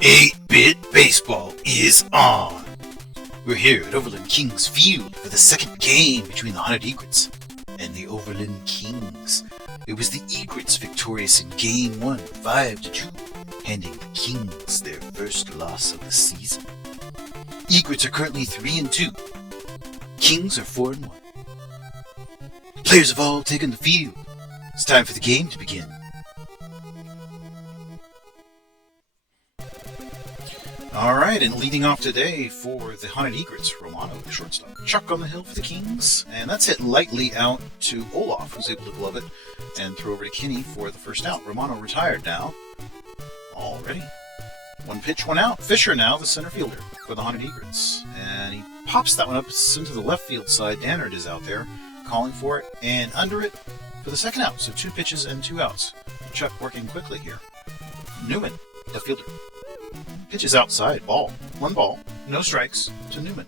Eight-Bit Baseball is on! We're here at Overland Kings Field for the second game between the Haunted Egrets and the Overland Kings. It was the Egrets victorious in Game 1, 5-2, handing the Kings their first loss of the season. Egrets are currently 3-2. Kings are 4-1. Players have all taken the field. It's time for the game to begin. Alright, and leading off today for the Haunted Egrets, Romano, the shortstop. Chuck on the hill for the Kings, and that's hit lightly out to Olaf, who's able to glove it and throw over to Kinney for the first out. Romano retired now. All ready. One pitch, one out. Fisher now, the center fielder for the Haunted Egrets. And he pops that one up into the left field side. Dannard is out there calling for it, and under it for the second out. So 2 pitches and 2 outs. Chuck working quickly here. Newman, the fielder. Pitches outside, ball. 1 ball, no strikes to Newman.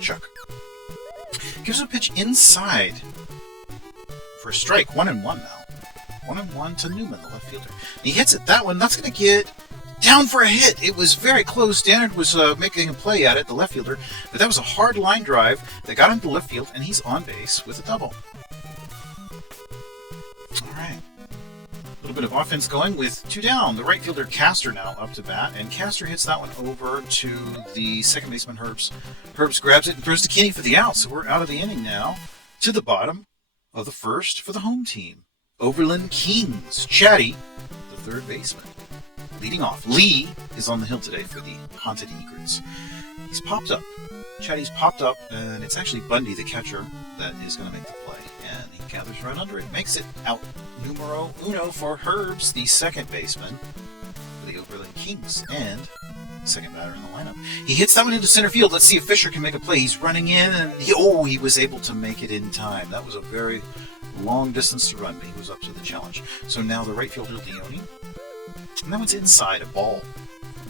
Chuck gives a pitch inside for a strike. 1-1 now. 1-1 to Newman, the left fielder. He hits it. That one, that's going to get down for a hit. It was very close. Dannard was making a play at it, the left fielder, but that was a hard line drive that got into left field, and he's on base with a double. All right. A little bit of offense going with 2 down. The right fielder Castor now up to bat, and Castor hits that one over to the second baseman Herbs. Herbs grabs it and throws to Kinney for the out, so we're out of the inning now to the bottom of the first for the home team. Overland Kings. Chatty, the third baseman. Leading off, Lee is on the hill today for the Haunted Egrets. He's popped up. Chatty's popped up, and it's actually Bundy, the catcher, that is going to make the play. And he gathers right under it, makes it out numero uno for Herbs, the second baseman for the Overland Kings, and second batter in the lineup. He hits that one into center field. Let's see if Fisher can make a play. He's running in, and he was able to make it in time. That was a very long distance to run, but he was up to the challenge. So now the right fielder, Leone. And that one's inside, a ball.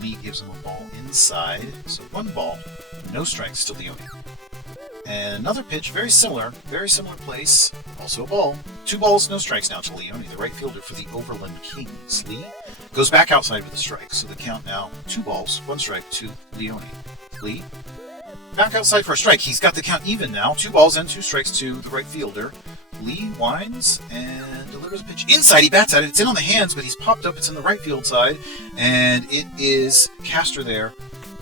Lee gives him a ball inside. So 1 ball, no strikes to Leone. And another pitch, very similar place, also a ball. 2 balls, no strikes now to Leone, the right fielder for the Overland Kings. Lee goes back outside with a strike, so the count now 2 balls, 1 strike to Leone. Lee back outside for a strike. He's got the count even now, 2 balls and 2 strikes to the right fielder. Lee winds and delivers a pitch inside. He bats at it. It's in on the hands, but he's popped up. It's in the right field side, and it is Castor there,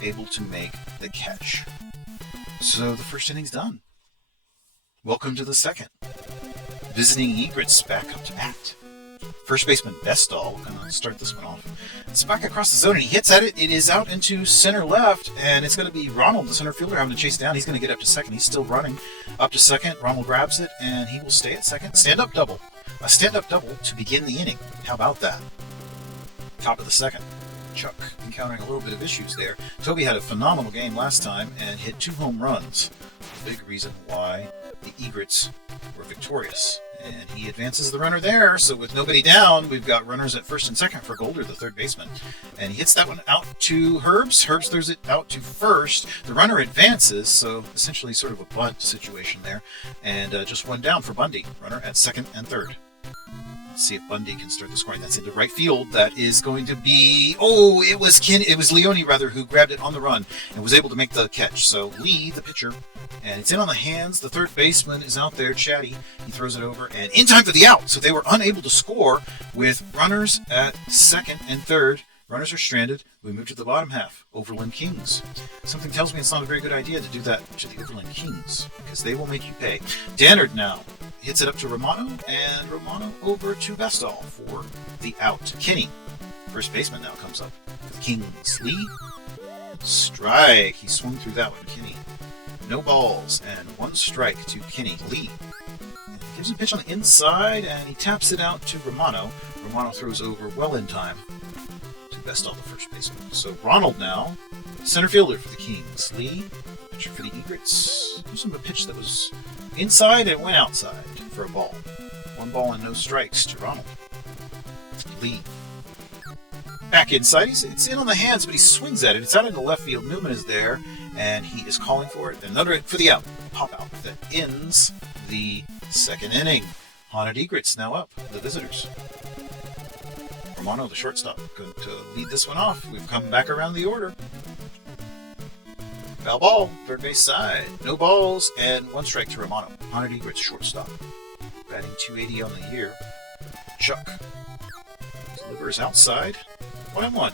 able to make the catch. So the first inning's done. Welcome to the second. Visiting Egrets back up to bat. First baseman Bestall going to start this one off. It's back across the zone, and he hits at it. It is out into center left, and it's going to be Ronald, the center fielder, having to chase down. He's going to get up to second. He's still running up to second. Ronald grabs it, and he will stay at second. Stand-up double. A stand-up double to begin the inning. How about that? Top of the second. Chuck encountering a little bit of issues there. Toby had a phenomenal game last time and hit 2 home runs. A big reason why the Egrets were victorious. And he advances the runner there, so with nobody down, we've got runners at first and second for Golder, the third baseman. And he hits that one out to Herbs. Herbs throws it out to first. The runner advances, so essentially sort of a bunt situation there. And just 1 down for Bundy. Runner at second and third. Let's see if Bundy can start the scoring. That's into right field. That is going to be... Oh, it was Leone, who grabbed it on the run and was able to make the catch. So Lee, the pitcher, and it's in on the hands. The third baseman is out there, Chatty. He throws it over, and in time for the out. So they were unable to score with runners at second and third. Runners are stranded. We move to the bottom half. Overland Kings. Something tells me it's not a very good idea to do that to the Overland Kings, because they will make you pay. Dannard now hits it up to Romano, and Romano over to Bestall for the out. Kinney, first baseman, now comes up for the Kings. Lee, strike. He swung through that one, Kinney. No balls, and 1 strike to Kinney. Lee gives a pitch on the inside, and he taps it out to Romano. Romano throws over well in time to Bestall, the first baseman. So Ronald now, center fielder for the Kings. Lee, pitcher for the Egrets. Gives him a pitch that was inside and went outside for a ball. 1 ball and no strikes to Ronald. Lee back inside. It's in on the hands, but he swings at it. It's out into left field. Newman is there, and he is calling for it. Another for the out. Pop out that ends the second inning. Haunted Egrets now up, the visitors. Romano, the shortstop, going to lead this one off. We've come back around the order. Foul ball, third base side. No balls, and one strike to Romano. Haunted Egrets, shortstop. Batting .280 on the year. Chuck delivers outside. 1-1.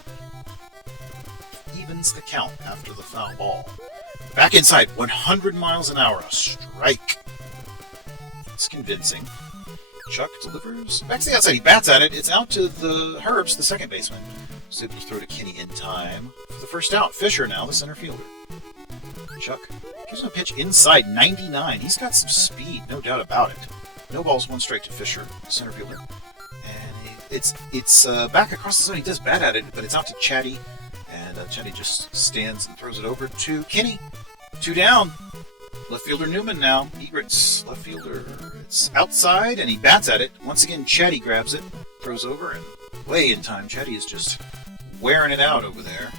Evens the count after the foul ball. Back inside, 100 miles an hour. A strike. It's convincing. Chuck delivers. Back to the outside. He bats at it. It's out to the Herbs, the second baseman. He's able to throw to Kinney in time for the first out. Fisher now, the center fielder. Chuck gives him a pitch inside, 99. He's got some speed, no doubt about it. No balls, one strike to Fisher, the center fielder. And it's back across the zone. He does bat at it, but it's out to Chatty. And Chatty just stands and throws it over to Kinney. 2 down. Left fielder Newman now. Egrets, left fielder. It's outside, and he bats at it. Once again, Chatty grabs it, throws over, and way in time. Chatty is just wearing it out over there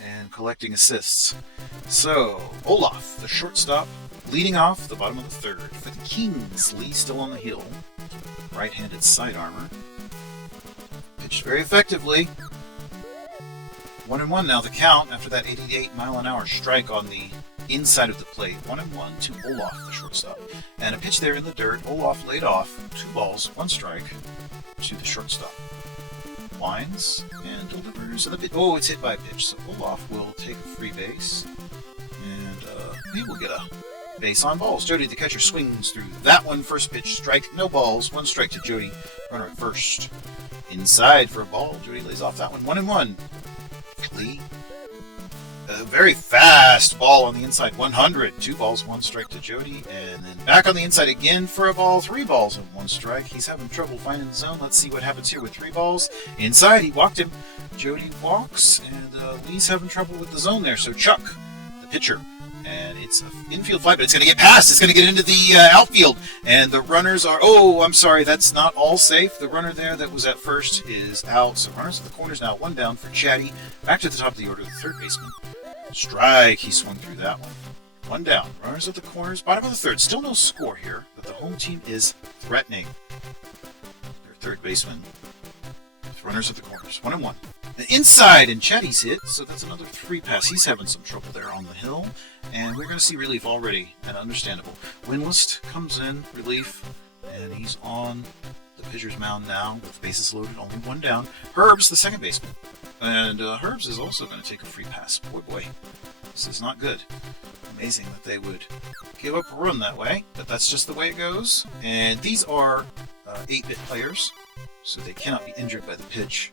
and collecting assists. So, Olaf, the shortstop, leading off the bottom of the third. For the Kings, Lee still on the hill. Right-handed side armor. Pitched very effectively. 1-1 now, the count after that 88-mile-an-hour strike on the inside of the plate. 1-1 to Olaf, the shortstop. And a pitch there in the dirt. Olaf laid off. 2 balls, 1 strike to the shortstop. Winds and delivers. And it's hit by a pitch. So Olaf will take a free base. And he will get a base on balls. Jody, the catcher, swings through that one. First pitch, strike. No balls. 1 strike to Jody. Runner at first. Inside for a ball. Jody lays off that one. 1-1. Lee. A very fast ball on the inside, 100. 2 balls, 1 strike to Jody. And then back on the inside again for a ball, 3 balls and 1 strike. He's having trouble finding the zone. Let's see what happens here with 3 balls. Inside, he walked him. Jody walks, and Lee's having trouble with the zone there. So Chuck, the pitcher, and it's an infield fly, but it's going to get past. It's going to get into the outfield. And the runners are, I'm sorry, that's not all safe. The runner there that was at first is out. So runners at the corners now, 1 down for Chatty. Back to the top of the order, the third baseman. Strike, he swung through that one. 1 down. Runners at the corners, bottom of the third. Still no score here, but the home team is threatening. Their third baseman. With runners at the corners. 1-1. Inside, and Chatty's hit, so that's another 3 pass. He's having some trouble there on the hill, and we're going to see relief already, and understandable. Winlist comes in, relief, and he's on the pitcher's mound now with bases loaded, only 1 down. Herbs, the second baseman, and Herbs is also going to take a free pass. Boy, this is not good. Amazing that they would give up a run that way, but that's just the way it goes. And these are 8-bit players, so they cannot be injured by the pitch.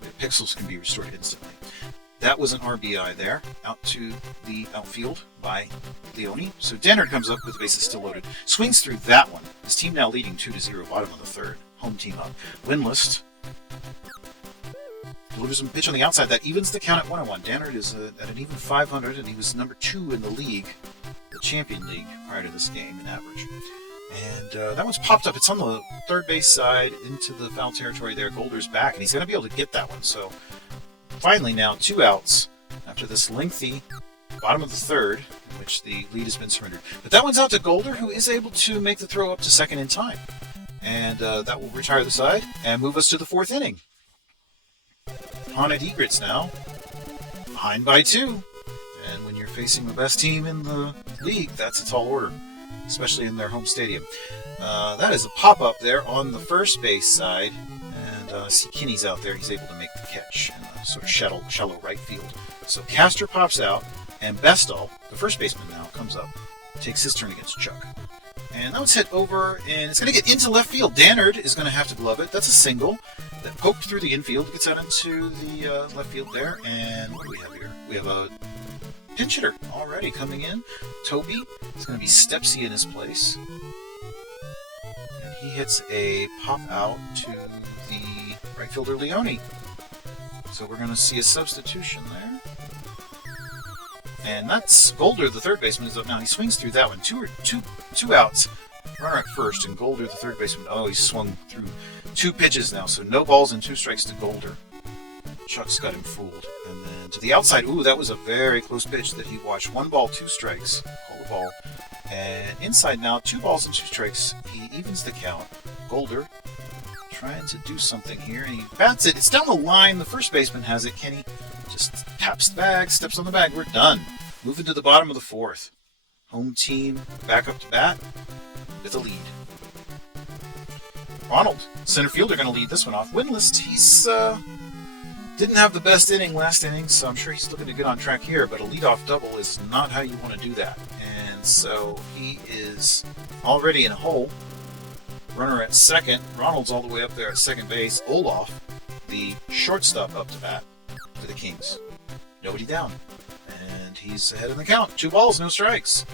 The pixels can be restored instantly. That was an RBI there, out to the outfield by Leone. So Dennard comes up with the bases still loaded. Swings through that one. His team now leading 2-0, bottom of the third. Home team up. Winlist delivers a pitch on the outside. That evens the count at 1-1. Dennard is at an even 500, and he was number 2 in the league, the Champion League, prior to this game in average. And that one's popped up. It's on the third base side into the foul territory there. Golder's back, and he's going to be able to get that one. So finally now 2 outs after this lengthy bottom of the third in which the lead has been surrendered. But that one's out to Golder, who is able to make the throw up to second in time. And that will retire the side and move us to the 4th inning. Haunted Egrets now, behind by 2. And when you're facing the best team in the league, that's a tall order, especially in their home stadium. That is a pop-up there on the first base side. And see Kinney's out there. He's able to make the catch in a sort of shallow right field. So Castor pops out, and Bestall, the first baseman now, comes up, takes his turn against Chuck. And that one's hit over, and it's going to get into left field. Dannard is going to have to glove it. That's a single that poked through the infield, gets out into the left field there. And what do we have here? We have a pinch hitter already coming in. Toby is going to be Stepsy in his place. And he hits a pop out to the right fielder Leone. So we're going to see a substitution there. And that's Golder, the third baseman, is up now. He swings through that one. Two outs. Runner at first, and Golder, the third baseman. Oh, he's swung through 2 pitches now, so no balls and 2 strikes to Golder. Chuck's got him fooled. And then to the outside, that was a very close pitch that he watched. 1 ball, 2 strikes. Call the ball. And inside now, 2 balls and 2 strikes. He evens the count. Golder trying to do something here, and he bats it. It's down the line. The first baseman has it. Kenny just taps the bag, steps on the bag. We're done. Moving to the bottom of the 4th. Home team back up to bat with a lead. Ronald, center fielder, going to lead this one off. Winless, he's didn't have the best inning last inning, so I'm sure he's looking to get on track here, but a leadoff double is not how you want to do that. And so he is already in a hole. Runner at second. Ronald's all the way up there at second base. Olaf, the shortstop, up to bat for the Kings. Nobody down. And he's ahead in the count. 2 balls, no strikes.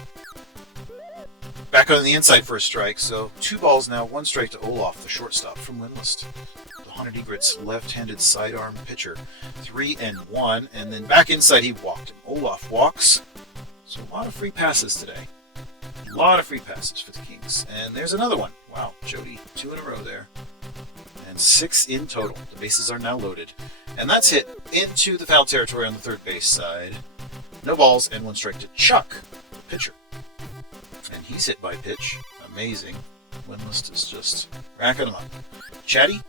Back on the inside for a strike, so 2 balls now, 1 strike to Olaf, the shortstop from Winless. The Haunted Egrets left-handed sidearm pitcher. 3-1, and then back inside he walked him. Olaf walks. So a lot of free passes today. A lot of free passes for the Kings. And there's another one. Wow, Jody, 2 in a row there. And 6 in total. The bases are now loaded. And that's hit into the foul territory on the third base side. No balls and 1 strike to Chuck, the pitcher. And he's hit by pitch. Amazing. Winless is just racking them up. Chatty.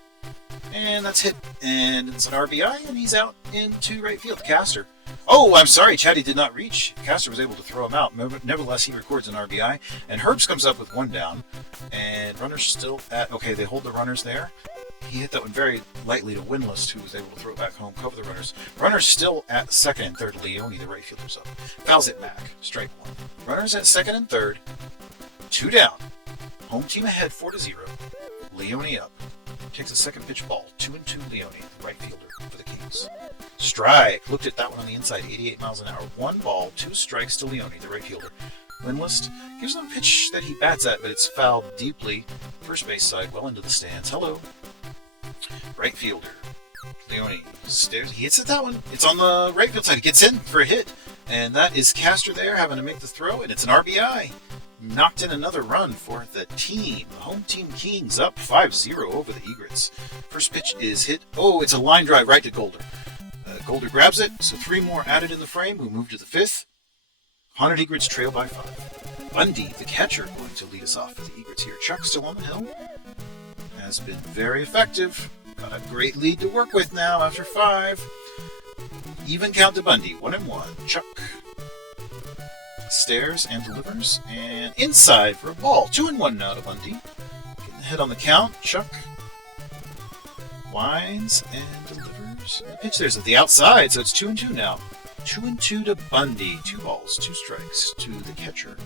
And that's hit. And it's an RBI, and he's out into right field. Caster. Oh, I'm sorry. Chatty did not reach. Caster was able to throw him out. Nevertheless, he records an RBI. And Herbs comes up with 1 down. And runners still at... Okay, they hold the runners there. He hit that one very lightly to Winless, who was able to throw it back home, cover the runners. Runners still at second and third. Leone, the right fielder's up. Fouls it back. Strike 1. Runners at second and third. 2 down. Home team ahead 4-0. Leone up. Takes a second pitch ball. 2-2 Leone, the right fielder for the Kings. Strike. Looked at that one on the inside. 88 miles an hour. 1 ball, 2 strikes to Leone, the right fielder. Winless gives him a pitch that he bats at, but it's fouled deeply. First base side, well into the stands. Hello. Right fielder. Leone stares. He hits at that one. It's on the right field side. He gets in for a hit. And that is Caster there having to make the throw, and it's an RBI. Knocked in another run for the team. Home team Kings up 5-0 over the Egrets. First pitch is hit. Oh, it's a line drive right to Golder. Golder grabs it, so 3 more added in the frame. We move to the 5th. Haunted Egrets trail by 5. Bundy, the catcher, going to lead us off for the Egrets here. Chuck still on the hill. Has been very effective. Got a great lead to work with now after 5. Even count to Bundy. 1-1. Chuck stares and delivers. And inside for a ball. 2-1 now to Bundy. Getting ahead on the count. Chuck winds and delivers. And the pitch there's at the outside, so it's 2-2 now. 2-2 to Bundy. 2 balls, 2 strikes to the catcher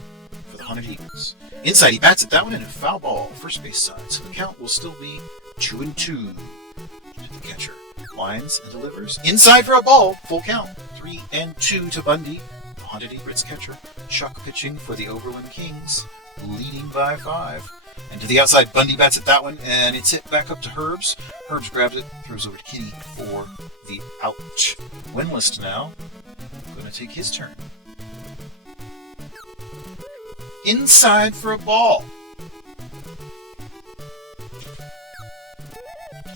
for the Haunted Eagles. Inside, he bats at that one in a foul ball, first base side. So the count will still be 2-2 to the catcher. Winds and delivers. Inside for a ball, full count. 3-2 to Bundy, the Haunted Egrets catcher. Chuck pitching for the Overland Kings, leading by 5. And to the outside, Bundy bats at that one, and it's hit back up to Herbs. Herbs grabs it, throws over to Kenny for the out. Winless now. Going to take his turn. Inside for a ball.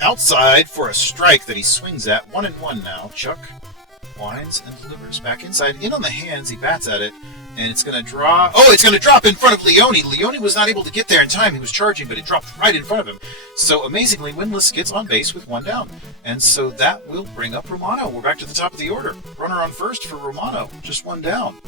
Outside for a strike that he swings at. 1-1 now. Chuck winds and delivers back inside. In on the hands, he bats at it. And it's going to draw... Oh, it's going to drop in front of Leone. Leone was not able to get there in time. He was charging, but it dropped right in front of him. So, amazingly, Winless gets on base with 1 down. And so that will bring up Romano. We're back to the top of the order. Runner on first for Romano. Just 1 down.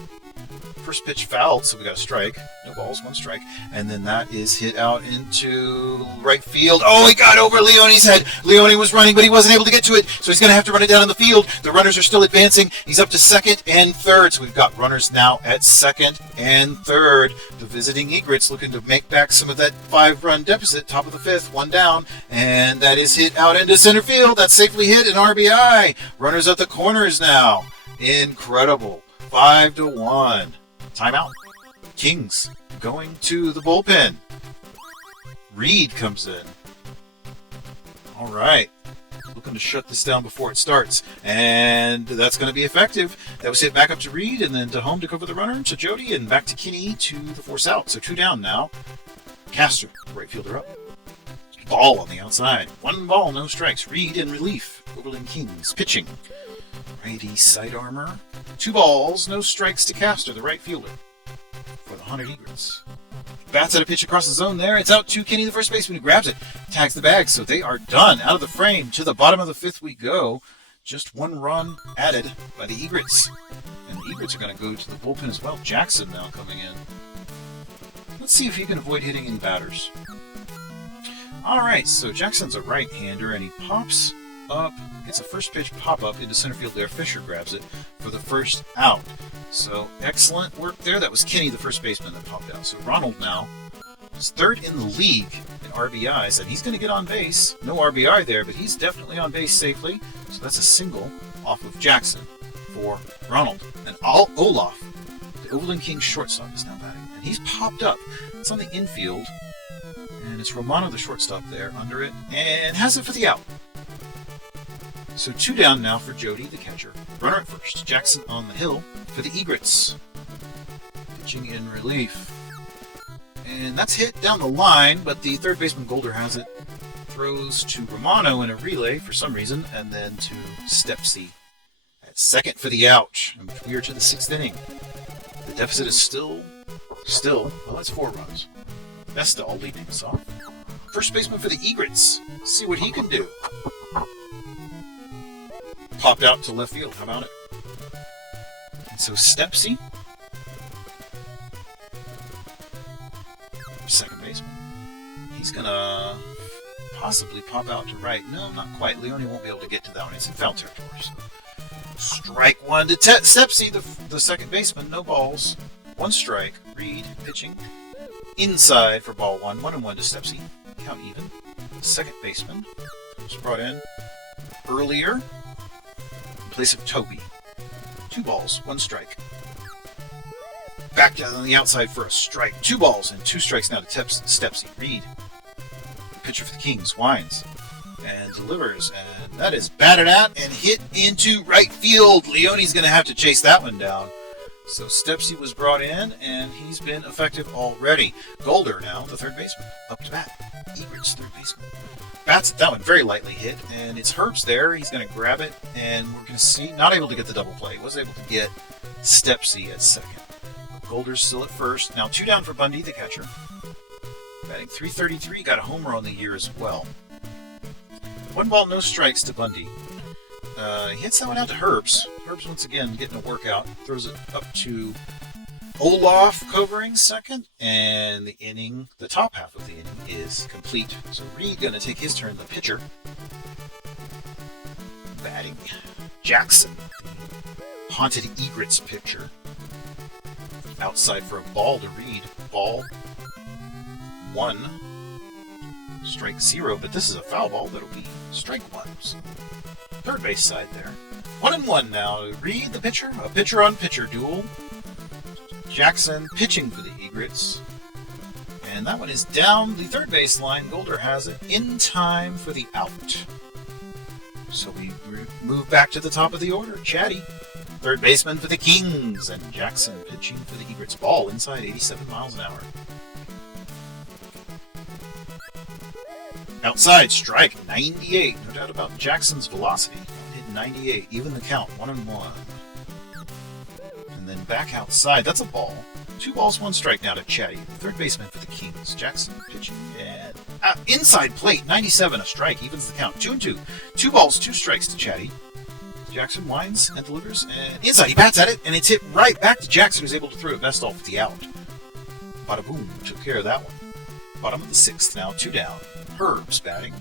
First pitch fouled, so we got a strike. No balls, 1 strike. And then that is hit out into right field. Oh, he got over Leone's head. Leone was running, but he wasn't able to get to it, so he's going to have to run it down in the field. The runners are still advancing. He's up to second and third, so we've got runners now at second and third. The visiting Egrets looking to make back some of that 5-run deficit. Top of the 5th, 1 down, and that is hit out into center field. That's safely hit, an RBI. Runners at the corners now. Incredible. 5-1. Timeout. Kings going to the bullpen. Reed comes in. All right. Looking to shut this down before it starts. And that's going to be effective. That was hit back up to Reed, and then to home to cover the runner, to Jody, and back to Kinney to the force out. So 2 down now. Caster, right fielder up. Ball on the outside. 1 ball, no strikes. Reed in relief. Overland Kings pitching. Righty side armor. 2 balls, no strikes to Caster, the right fielder for the the Haunted Egrets. Bats at a pitch across the zone there. It's out to Kenny, the first baseman, who grabs it, tags the bag, so they are done. Out of the frame. To the bottom of the fifth we go. Just one run added by the Egrets. And the Egrets are going to go to the bullpen as well. Jackson now coming in. Let's see if he can avoid hitting any batters. Alright, so Jackson's a right-hander, and he pops up, gets a first pitch pop-up into center field there. Fisher grabs it for the first out. So excellent work there. That was Kenny, the first baseman, that popped out. So Ronald now is third in the league in RBIs, and he's going to get on base. No RBI there, but he's definitely on base safely. So that's a single off of Jackson for Ronald. And Olaf, the Overland Kings shortstop, is now batting. And he's popped up. It's on the infield. And it's Romano, the shortstop, there under it. And has it for the out. So 2 down now for Jody, the catcher. Runner at first. Jackson on the hill for the Egrets. Pitching in relief. And that's hit down the line, but the third baseman Golder has it. Throws to Romano in a relay for some reason, and then to Stepsy at second for the out. And we are to the 6th inning. The deficit is still, well, it's 4 runs. Vestal leading us off. First baseman for the Egrets. Let's see what he can do. Popped out to left field. How about it? And so Stepsy, second baseman. He's going to possibly pop out to right. No, not quite. Leone won't be able to get to that one. It's in foul territory. So strike one to Stepsy, the second baseman. No balls. 1 strike. Reed pitching inside for ball 1. 1-1 to Stepsy. Count even. The second baseman was brought in earlier in place of Toby. 2 balls, 1 strike. Back down on the outside for a strike. 2 balls and 2 strikes now to Stepsy. Reed, the pitcher for the Kings, winds and delivers, and that is batted at and hit into right field. Leone's going to have to chase that one down. So Stepsy was brought in, and he's been effective already. Golder now, the third baseman, up to bat. Egrets, third baseman. Bats at that one, very lightly hit, and it's Herbst there. He's going to grab it, and we're going to see, not able to get the double play. Was able to get Stepsy at second. But Golder's still at first. Now 2 down for Bundy, the catcher. Batting .333, got a homer on the year as well. 1 ball, no strikes to Bundy. He hits that one out to Herbst. Herbst once again getting a workout. Throws it up to Olaf covering second. And the inning, the top half of the inning, is complete. So Reed going to take his turn, the pitcher. Batting Jackson, the Haunted Egrets pitcher. Outside for a ball to Reed. Ball 1. Strike 0, but this is a foul ball. That'll be strike 1. So third base side there. 1-1 now. Reed, the pitcher. A pitcher-on-pitcher duel. Jackson pitching for the Egrets. And that one is down the third base line. Golder has it in time for the out. So we move back to the top of the order. Chatty, third baseman for the Kings. And Jackson pitching for the Egrets. Ball inside 87 miles an hour. Outside, strike 98. No doubt about Jackson's velocity. Hit 98, even the count, 1-1. And then back outside, that's a ball. 2 balls, 1 strike now to Chatty, third baseman for the Kings. Jackson pitching and inside plate, 97, a strike, evens the count, 2-2. 2 balls, 2 strikes to Chatty. Jackson winds and delivers, and inside, he bats at it, and it's hit right back to Jackson, who's able to throw it best off with the out. Bada boom, took care of that one. Bottom of the 6th now, 2 down. Herbst batting.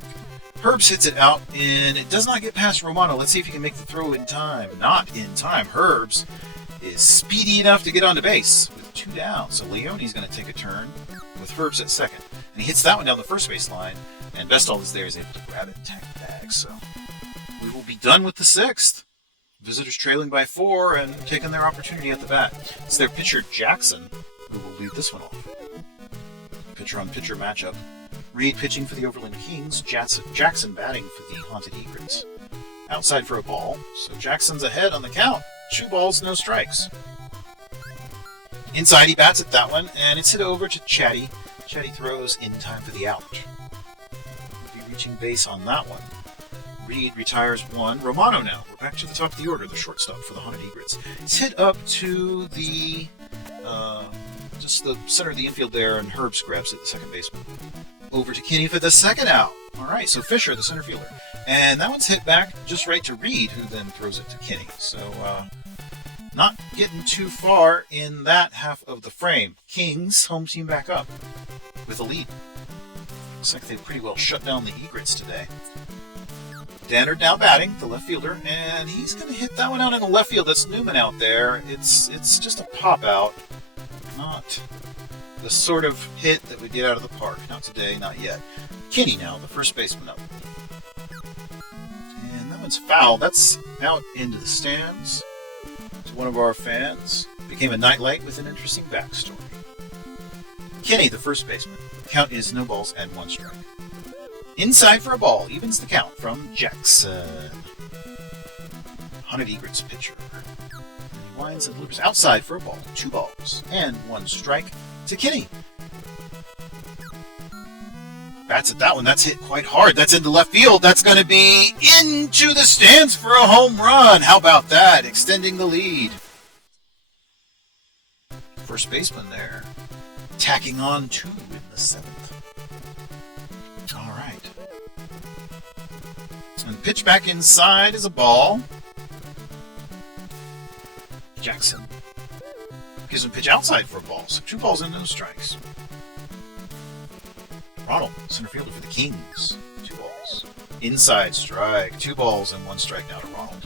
Herbst hits it out, and it does not get past Romano. Let's see if he can make the throw in time. Not in time. Herbst is speedy enough to get onto base with 2 down. So Leone's going to take a turn with Herbst at second. And he hits that one down the first base line, and Bestall is there, is able to grab it and tag the bag. So we will be done with the 6th. Visitors trailing by 4 and taking their opportunity at the bat. It's their pitcher, Jackson, who will lead this one off. Pitcher-on-pitcher matchup. Reed pitching for the Overland Kings. Jackson batting for the Haunted Egrets. Outside for a ball. So Jackson's ahead on the count. 2 balls, no strikes. Inside, he bats at that one, and it's hit over to Chatty. Chatty throws in time for the out. We'll be reaching base on that one. Reed retires 1. Romano now. We're back to the top of the order, the shortstop for the Haunted Egrets. It's hit up to the just the center of the infield there, and Herbs grabs it, the second baseman. Over to Kinney for the second out. All right, so Fisher, the center fielder. And that one's hit back just right to Reed, who then throws it to Kinney. So, not getting too far in that half of the frame. Kings, home team back up with a lead. Looks like they've pretty well shut down the Egrets today. Dannard now batting, the left fielder, and he's going to hit that one out in the left field. That's Newman out there. It's just a pop out, not the sort of hit that would get out of the park. Not today, not yet. Kinney now, the first baseman up. And that one's foul. That's out into the stands. To one of our fans. Became a nightlight with an interesting backstory. Kinney, the first baseman. Count is no balls and 1 strike. Inside for a ball, evens the count from Jackson. Hunted Egrets pitcher. He winds and delivers outside for a ball, 2 balls and 1 strike to Kinney. Bats at that one. That's hit quite hard. That's into left field. That's going to be into the stands for a home run. How about that? Extending the lead. First baseman there. Tacking on 2 in the 7th. All right. And pitch back inside is a ball. Jackson gives him pitch outside for a ball. So 2 balls and no strikes. Ronald, center fielder for the Kings. 2 balls. Inside strike. 2 balls and 1 strike now to Ronald.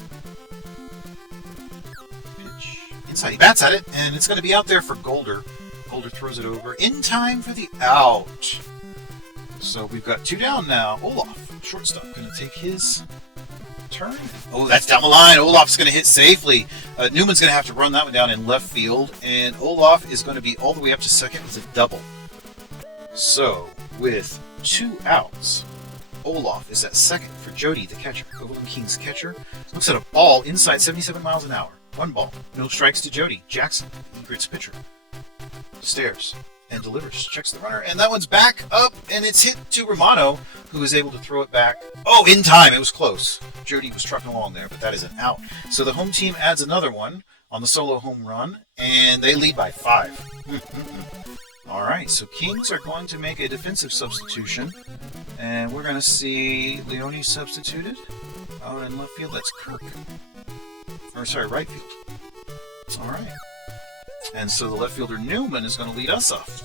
Pitch inside. He bats at it, and it's going to be out there for Golder. Golder throws it over in time for the out. So we've got 2 down now. Olaf, shortstop, going to take his turn. Oh, that's down the line. Olaf's going to hit safely. Newman's going to have to run that one down in left field, and Olaf is going to be all the way up to second with a double. So, with 2 outs, Olaf is at second for Jody, the catcher. Overland Kings catcher looks at a ball inside 77 miles an hour. 1 ball. No strikes to Jody. Jackson, the Egrets pitcher, stares and delivers. Checks the runner, and that one's back up, and it's hit to Romano, who is able to throw it back. Oh, in time. It was close. Jody was trucking along there, but that is an out. So the home team adds another one on the solo home run, and they lead by 5. All right, so Kings are going to make a defensive substitution, and we're going to see Leone substituted. Out in left field, that's Kirk. Or, sorry, right field. All right. And so the left fielder Newman is going to lead us off.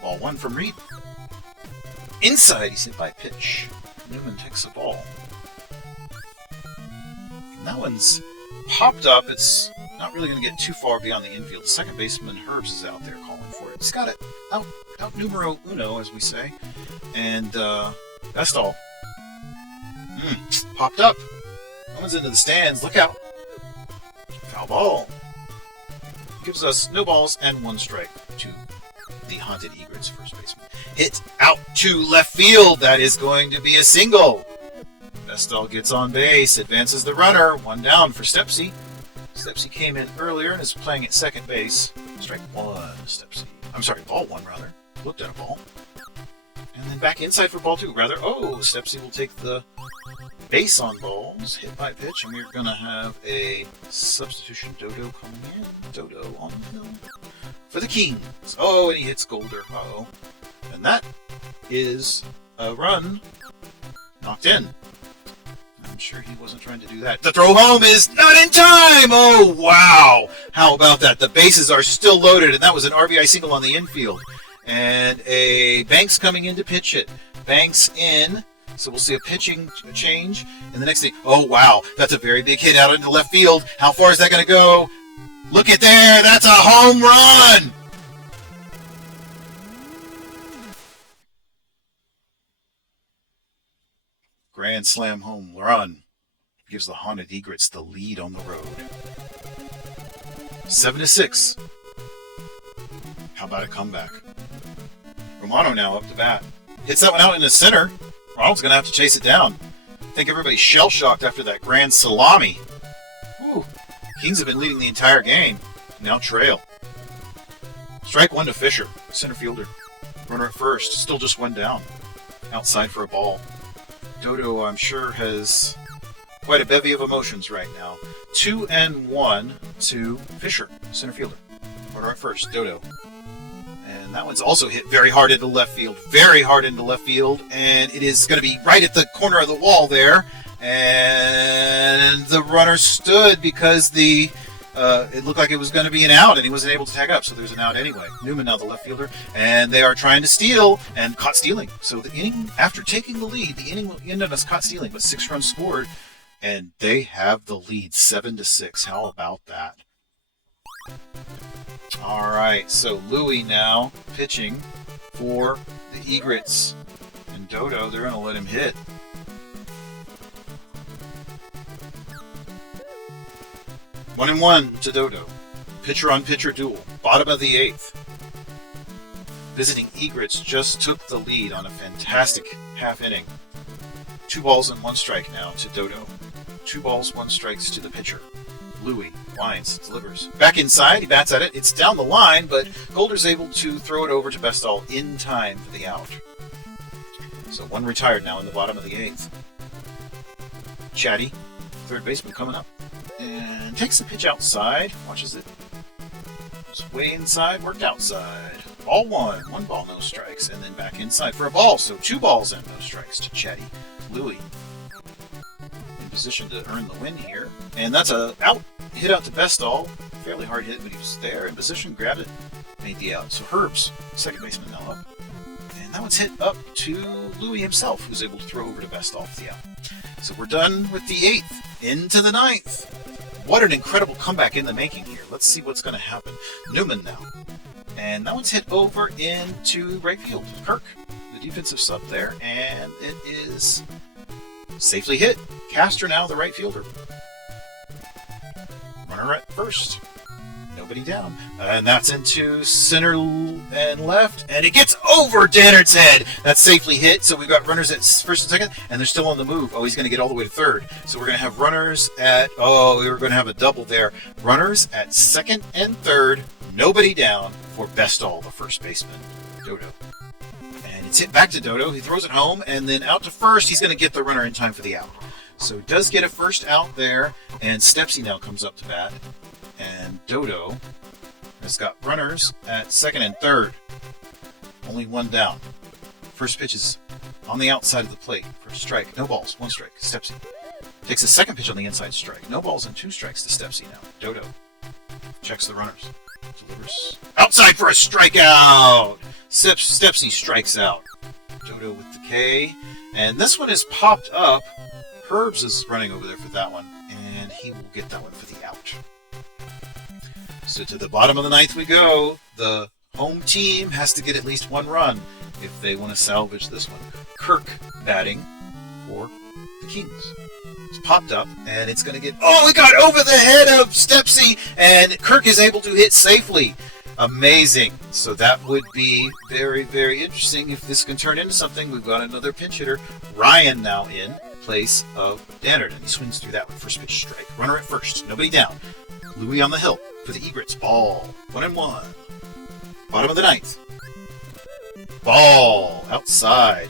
Ball 1 from Reed. Inside, he's hit by pitch. Newman takes the ball. And that one's popped up. It's not really going to get too far beyond the infield. The second baseman, Herbs, is out there calling for it. He's got it out numero uno, as we say. And that's all. Popped up. That one's into the stands. Look out. Foul ball. Gives us no balls and 1 strike to the Haunted Egrets first baseman. Hit out to left field. That is going to be a single. Vestal gets on base, advances the runner. 1 down for Stepsy. Stepsy came in earlier and is playing at second base. Strike 1, Stepsy. I'm sorry, ball 1 rather. Looked at a ball. And then back inside for ball 2 rather. Oh, Stepsy will take the base on balls, hit by pitch, and we're going to have a substitution. Dodo coming in. Dodo on the hill for the Kings. Oh, and he hits Golder. Uh-oh. And that is a run knocked in. I'm sure he wasn't trying to do that. The throw home is not in time! Oh, wow! How about that? The bases are still loaded, and that was an RBI single on the infield. And a Banks coming in to pitch it. Banks in. So we'll see a pitching change. And the next thing, oh, wow, that's a very big hit out into left field. How far is that going to go? Look at there. That's a home run. Grand slam home run gives the Haunted Egrets the lead on the road. 7-6. How about a comeback? Romano now up to bat. Hits that one out in the center. Ronald's going to have to chase it down. I think everybody's shell-shocked after that grand salami. Whew. Kings have been leading the entire game. Now trail. Strike 1 to Fisher, center fielder. Runner at first. Still just 1 down. Outside for a ball. Dodo, I'm sure, has Quite a bevy of emotions right now. 2-1 to Fisher, center fielder. Runner at first, Dodo. And that one's also hit very hard into left field. Very hard into left field. And it is going to be right at the corner of the wall there. And the runner stood because it looked like it was going to be an out, and he wasn't able to tag up, so there's an out anyway. Newman now the left fielder, and they are trying to steal, and caught stealing. So the inning, after taking the lead, the inning will end on us caught stealing, but 6 runs scored, and they have the lead 7-6. How about that? All right, so Louie now pitching for the Egrets, and Dodo, they're going to let him hit. 1-1 to Dodo. Pitcher-on-pitcher duel. Bottom of the 8th. Visiting Egrets just took the lead on a fantastic half inning. 2 balls and 1 strike now to Dodo. 2 balls, 1 strikes to the pitcher. Louie winds, delivers. Back inside, he bats at it. It's down the line, but Golder's able to throw it over to Bestall in time for the out. So 1 retired now in the bottom of the 8th. Chatty, third baseman, coming up. And takes the pitch outside. Watches it. Just way inside, worked outside. Ball 1. 1 ball, no strikes. And then back inside for a ball. So 2 balls and no strikes to Chatty. Louie in position to earn the win here. And that's a out. Hit out to Bestall. Fairly hard hit, but he was there in position. Grabbed it. Made the out. So Herb's second baseman now up. And that one's hit up to Louie himself, who's able to throw over to Bestall for the out. So we're done with the 8th. Into the 9th. What an incredible comeback in the making here. Let's see what's going to happen. Newman now. And that one's hit over into right field. Kirk, the defensive sub there. And it is safely hit. Castor now the right fielder. Runner at first. Nobody down. And that's into center and left. And it gets over Dannard's head. That's safely hit. So we've got runners at first and second. And they're still on the move. Oh, he's going to get all the way to third. So we're going to have runners at... Oh, we were going to have a double there. Runners at second and third. Nobody down for Bestall, the first baseman. Dodo. And it's hit back to Dodo. He throws it home. And then out to first. He's going to get the runner in time for the out. So he does get a first out there. And Stepsy now comes up to bat. And Dodo has got runners at second and third. Only 1 down. First pitch is on the outside of the plate for a strike. No balls, 1 strike. Stepsy takes a second pitch on the inside strike. No balls and 2 strikes to Stepsy now. Dodo checks the runners. Delivers outside for a strikeout. Stepsy strikes out. Dodo with the K. And this one is popped up. Herbs is running over there for that one. And he will get that one for the out. So to the bottom of the 9th we go. The home team has to get at least 1 run if they want to salvage this one. Kirk batting for the Kings. It's popped up, and it's going to get... Oh, it got over the head of Stepsy, and Kirk is able to hit safely. Amazing. So that would be very, very interesting if this can turn into something. We've got another pinch hitter. Ryan now in place of Dannard, and he swings through that one. First pitch strike. Runner at first. Nobody down. Louie on the hill for the Egrets. Ball. 1-1. Bottom of the 9th. Ball. Outside.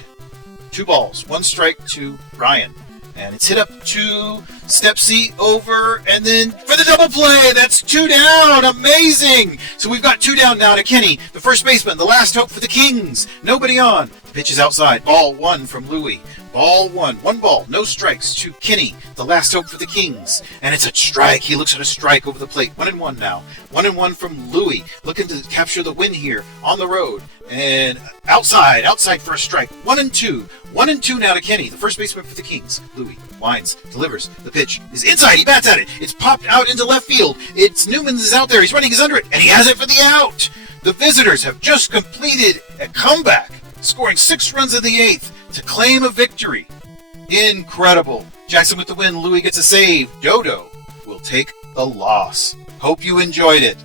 2 balls. 1 strike to Ryan. And it's hit up to Stepsy over, and then for the double play. That's 2 down. Amazing. So we've got 2 down now to Kenny, the first baseman, the last hope for the Kings. Nobody on. The pitch is outside. Ball 1 from Louie. Ball 1. 1 ball. No strikes to Kenny, the last hope for the Kings. And it's a strike. He looks at a strike over the plate. 1-1 now. 1-1 from Louie. Looking to capture the win here on the road. And outside for a strike. 1-2. 1-2 now to Kenny, the first baseman for the Kings. Louie winds, delivers. The pitch is inside. He bats at it. It's popped out into left field. It's Newman's is out there. He's running. He's under it. And he has it for the out. The visitors have just completed a comeback, scoring 6 runs in the 8th to claim a victory. Incredible. Jackson with the win. Louie gets a save. Dodo will take the loss. Hope you enjoyed it.